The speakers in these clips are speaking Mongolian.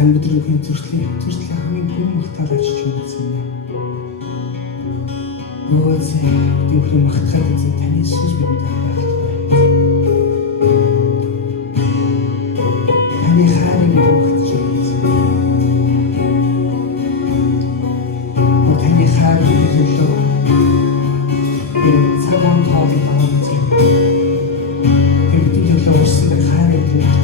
Тань өдрийн зуршлын хамгийн гүн магтаал ажиж байсан юм. Нөгөөсөө дүүхний магтахад үзэн таны сүнс бидэнд байх. Таны хайрыг өгч байсан. Таны хайрыг төлөө цагаан тоолын тавцсан. Бидний төлөө урсан хайрыг төлөө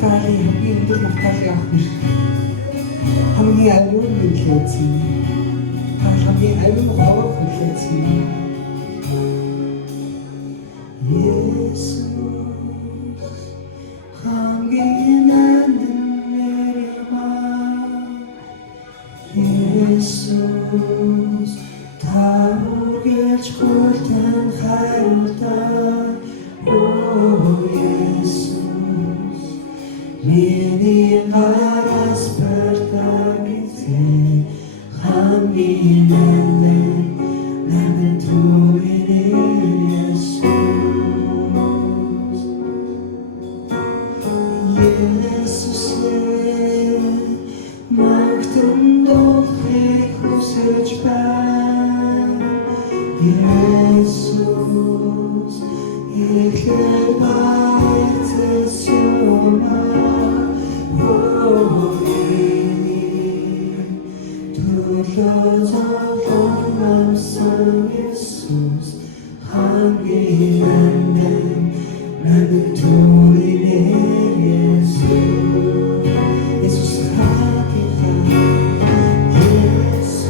магтаалын хамгийн өндөр магтаалын авах биш. Хамгийн ариун хэлээсэн. Хамгийн ариун хорог хэлээсэн. Есүс хамгийн нандин нэрма. Есүс та үргэлж хүртэн хайртай. Есүс миний араас бартагитэн хамгийн нандин нандин түмэн Есүс. Есүсээ магтан дуулахыг хүсэж байна. Есүс ихлээр баяртай юмаа. Төлөө зовлон амсан Есүс хамгийн нандин нандин түмэн Есүс. Есүс хаатиха Есүс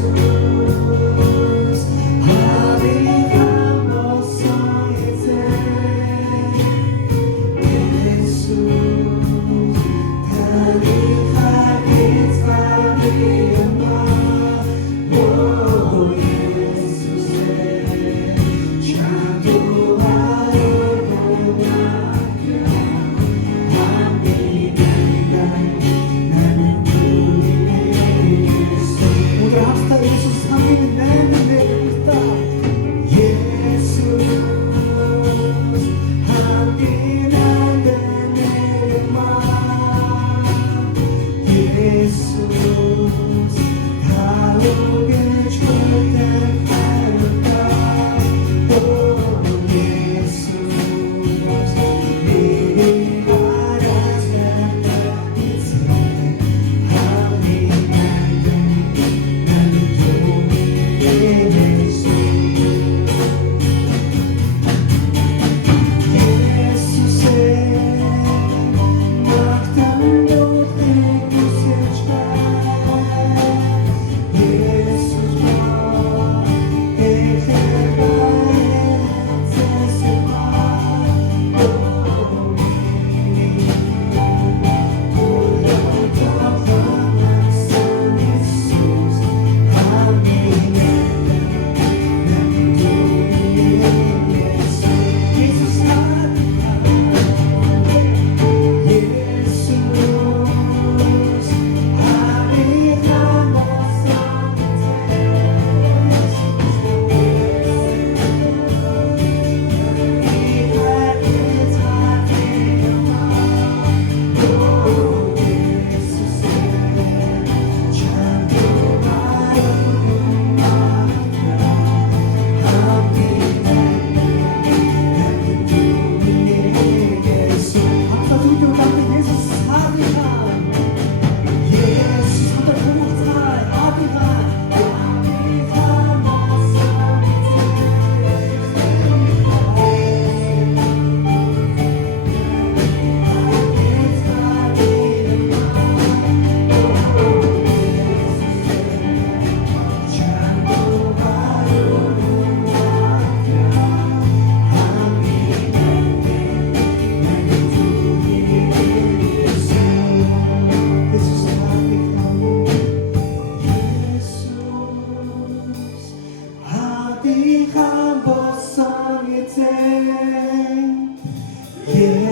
хаатиха болсон эзэн.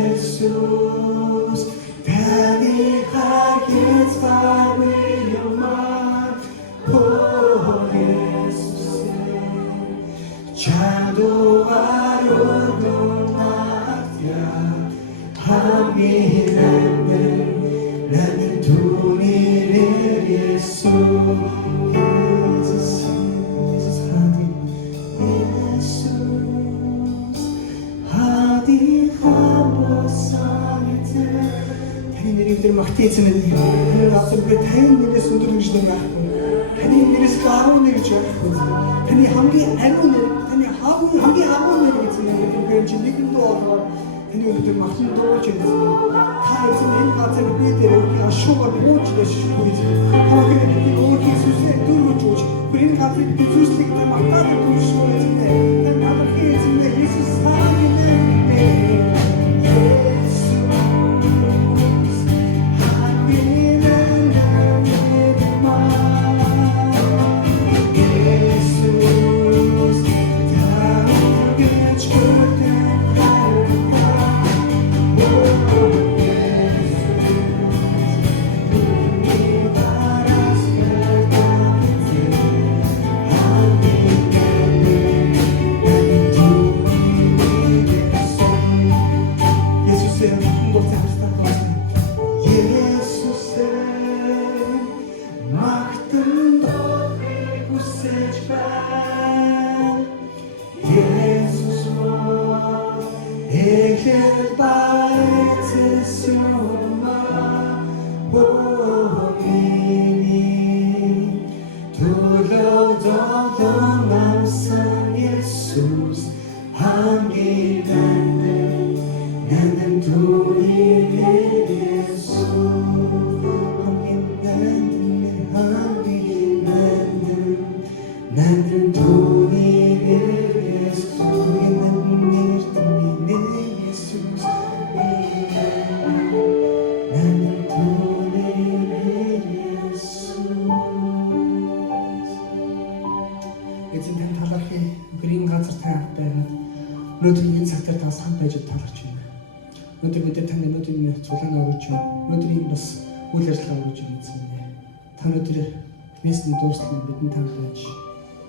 Есүс таниха эцгамиямаа. Есүс таны харгец баярмаа. Есүс чадвар өргөнатя хамгийн нандин түмэн Есүс. Таны магтээсэн минь тэр авсаргүй таны нэрээс өндөр гэж нэрахгүй. Таны нэрээс гаруун нэр гэж байхгүй. Таны хамгийн ариун нэр, таны хамгийн агуу нэр гэсэн юм. Тэр чинь нэгэн дуу болоо таны өндөр магтсан дуу ч юм. Та эзэн энэ газар шуугаар бууж байж шүүх эзэн. Хамаагүй бидний өөр Иесусээ дөрвөж өгч энэ газрыг Иесусийг та магтаад дүүшгүй эзэн. Та намайг эзэн Иесус хаана өнөөдөр энэ цагтаар тас хамт байж таларч байна. Өнөөдөр бид танд өнөөдрийн цуглаан өгч байна. Өнөөдрийн бас үйл ажиллагаа өгч байна гэсэн юм. Та өнөөдөр Христийн дуустал бидэнд танд байж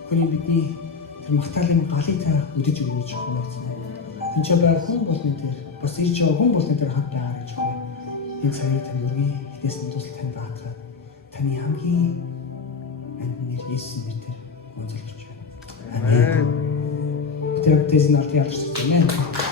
хүний бидний тэр магтаалын галыг та үдэж өгөөж байна. Энд ч бай хүн болны дээр бас ирж байгаа хүн болны дээр хамт байгаа гэж байна. Энэ цагийг тань өргөе. Христийн дуустал тань баатгаад таны хамгийн амьд Есүсийн нэрээр гүйцэлж байна. Амен. Тэр дэс нарт ядарч байна.